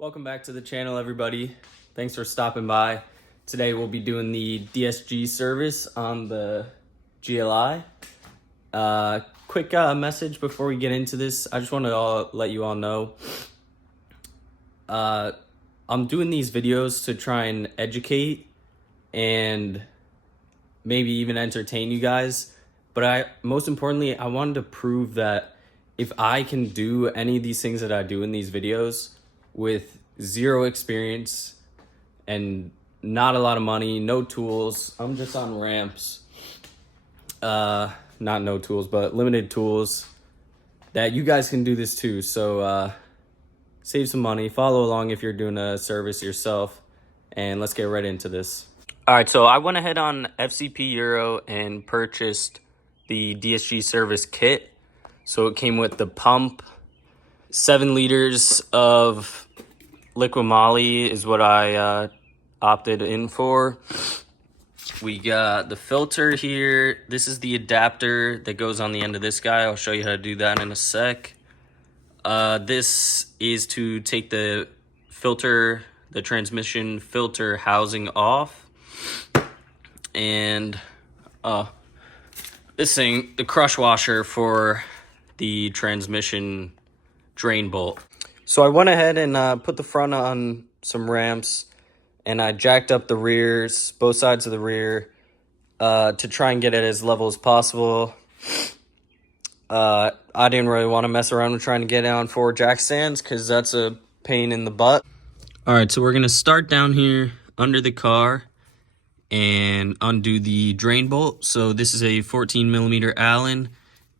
Welcome back to the channel, everybody. Thanks for stopping by. Today we'll be doing the DSG service on the GLI. Quick message before we get into this. I just want to let you all know I'm doing these videos to try and educate and maybe even entertain you guys. But most importantly, I wanted to prove that if I can do any of these things that I do in these videos with zero experience and not a lot of money, no tools, I'm just on ramps, not no tools, but limited tools, that you guys can do this too. So save some money, follow along if you're doing a service yourself, and let's get right into this. All right, so I went ahead on FCP Euro and purchased the DSG service kit. So it came with the pump, 7 liters of liquid moly is what I opted in for. We got the filter here. This is the adapter that goes on the end of this guy. I'll show you how to do that in a sec. This is to take the filter, the transmission filter housing off. And this thing, the crush washer for the transmission drain bolt. So I went ahead and put the front on some ramps, and I jacked up the rears, both sides of the rear, to try and get it as level as possible. I didn't really want to mess around with trying to get it on 4 jack stands because that's a pain in the butt. All right, so we're going to start down here under the car and undo the drain bolt. So this is a 14 millimeter Allen,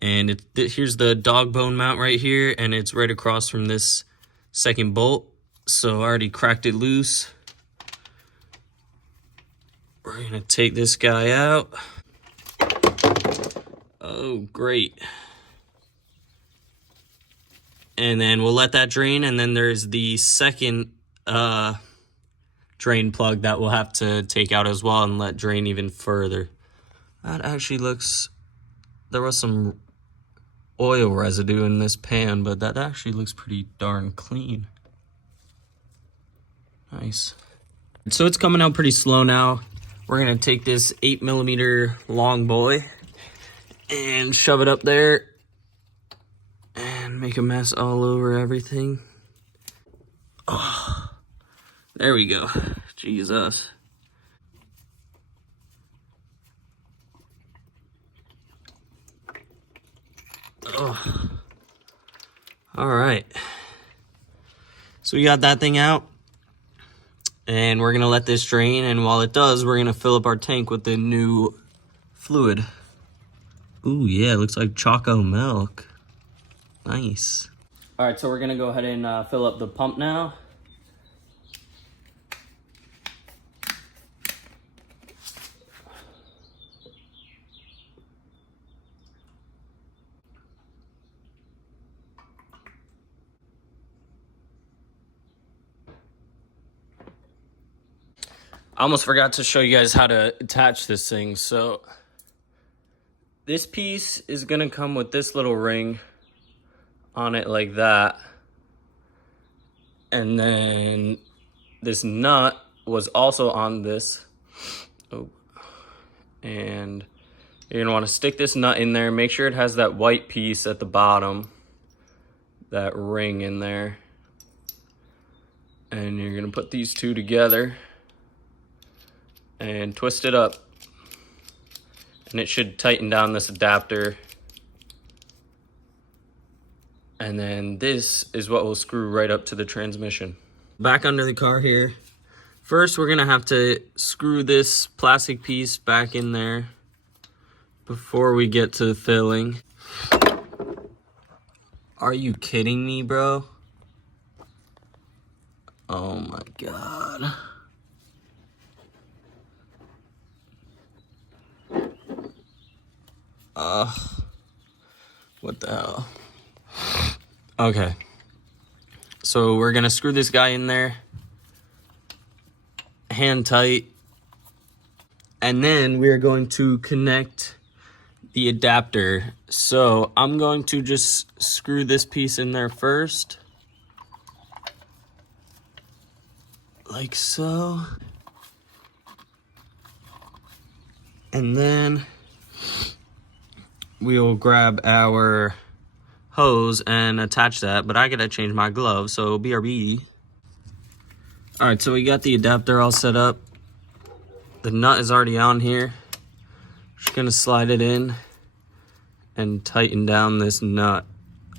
and here's the dog bone mount right here, and it's right across from this second bolt. So I already cracked it loose. We're gonna take this guy out. Oh, great. And then we'll let that drain, and then there's the second drain plug that we'll have to take out as well and let drain even further. That actually looks, there was some oil residue in this pan, but that actually looks pretty darn clean. Nice. So it's coming out pretty slow now. We're gonna take this 8 millimeter long boy and shove it up there and make a mess all over everything. Oh, there we go. Jesus. Oh. All right. So we got that thing out, and we're gonna let this drain, and while it does, we're gonna fill up our tank with the new fluid. Ooh, yeah, it looks like choco milk. Nice. All right, so we're gonna go ahead and fill up the pump now. I almost forgot to show you guys how to attach this thing. So this piece is gonna come with this little ring on it like that. And then this nut was also on this. Oh. And you're gonna wanna stick this nut in there. Make sure it has that white piece at the bottom, that ring in there. And you're gonna put these two together and twist it up, and it should tighten down this adapter. And then this is what will screw right up to the transmission. Back under the car here. First, we're gonna have to screw this plastic piece back in there before we get to the filling. Are you kidding me, bro? Oh my God. What the hell? Okay. So we're gonna screw this guy in there, hand tight, and then we're going to connect the adapter. So I'm going to just screw this piece in there first. like so. And then we'll grab our hose and attach that, but I gotta change my gloves, so BRB. All right, so we got the adapter all set up. The nut is already on here. Just gonna slide it in and tighten down this nut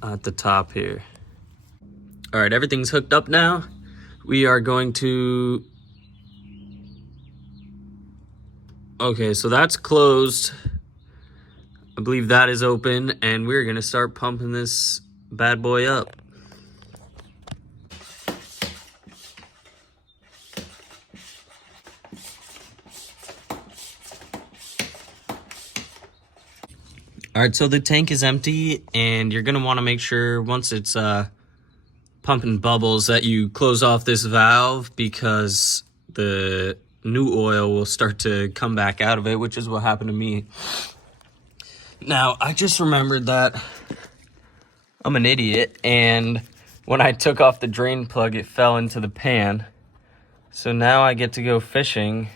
at the top here. All right, everything's hooked up now. We are going to, okay, so that's closed. I believe that is open, and we're gonna start pumping this bad boy up. All right, so the tank is empty, and you're gonna wanna make sure once it's pumping bubbles that you close off this valve, because the new oil will start to come back out of it, which is what happened to me. Now, I just remembered that I'm an idiot, and when I took off the drain plug, it fell into the pan. So now I get to go fishing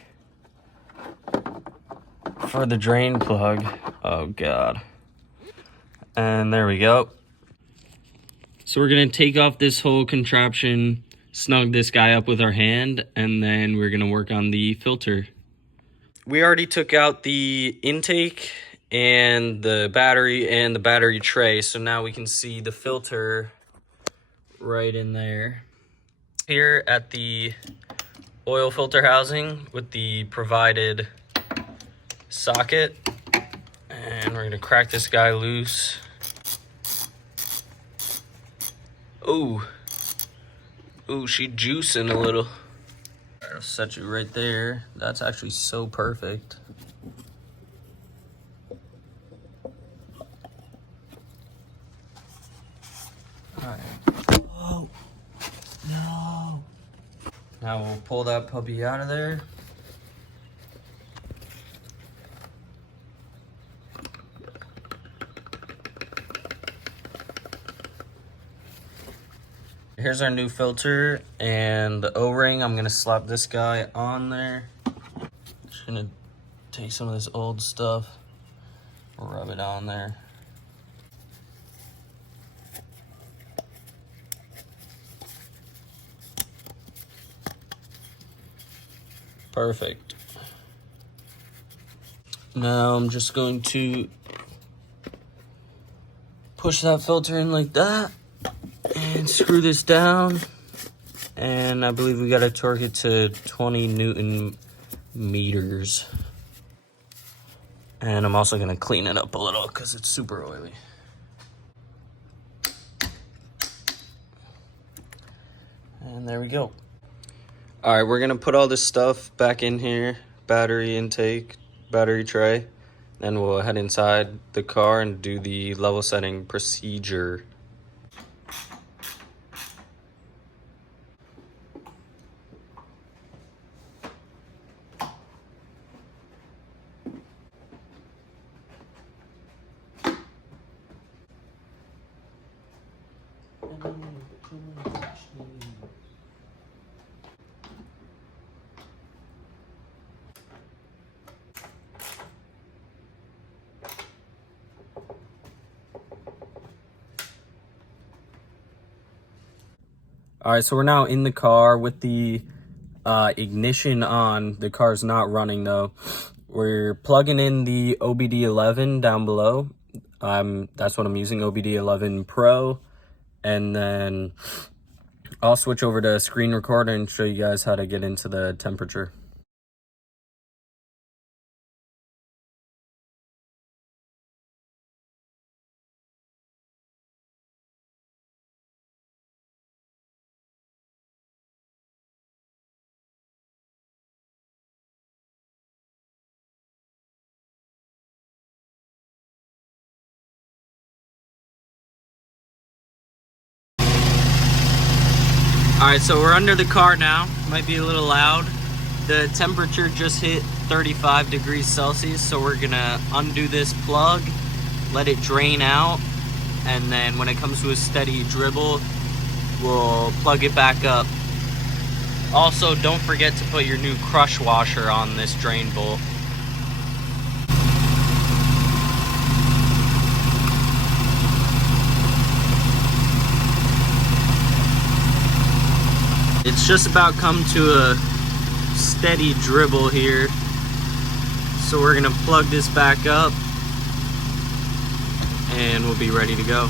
for the drain plug. Oh God. And there we go. So we're gonna take off this whole contraption, snug this guy up with our hand, and then we're gonna work on the filter. We already took out the intake and the battery tray, so now we can see the filter right in there. Here at the oil filter housing with the provided socket, and we're gonna crack this guy loose. Ooh, she juicing a little. I'll set you right there. That's actually so perfect. Alright. Oh, no. Now we'll pull that puppy out of there. Here's our new filter and the O-ring. I'm gonna slap this guy on there. Just gonna take some of this old stuff, rub it on there. Perfect. Now I'm just going to push that filter in like that and screw this down. And I believe we gotta torque it to 20 Newton meters. And I'm also gonna clean it up a little because it's super oily. And there we go. All right, we're gonna put all this stuff back in here. Battery intake, battery tray. Then we'll head inside the car and do the level setting procedure. All right, so we're now in the car with the ignition on. The car's not running though. We're plugging in the OBD11 down below. That's what I'm using, OBD11 Pro. And then I'll switch over to screen recorder and show you guys how to get into the temperature. All right, so we're under the car now. Might be a little loud. The temperature just hit 35 degrees Celsius, so we're gonna undo this plug, let it drain out, and then when it comes to a steady dribble, we'll plug it back up. Also, don't forget to put your new crush washer on this drain bolt. It's just about come to a steady dribble here. So we're gonna plug this back up and we'll be ready to go.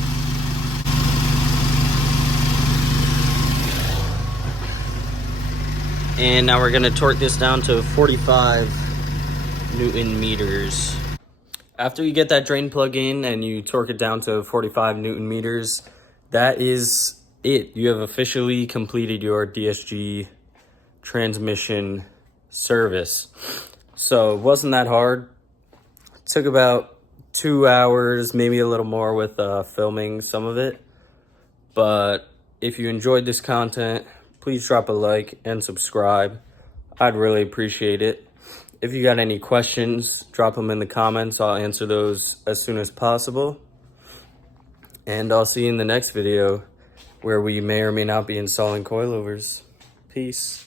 And now we're gonna torque this down to 45 Newton meters. After you get that drain plug in and you torque it down to 45 Newton meters, that is it. You have officially completed your DSG transmission service. So it wasn't that hard. It took about 2 hours, maybe a little more with filming some of it. But if you enjoyed this content, please drop a like and subscribe. I'd really appreciate it. If you got any questions, drop them in the comments. I'll answer those as soon as possible. And I'll see you in the next video where we may or may not be installing coilovers. Peace.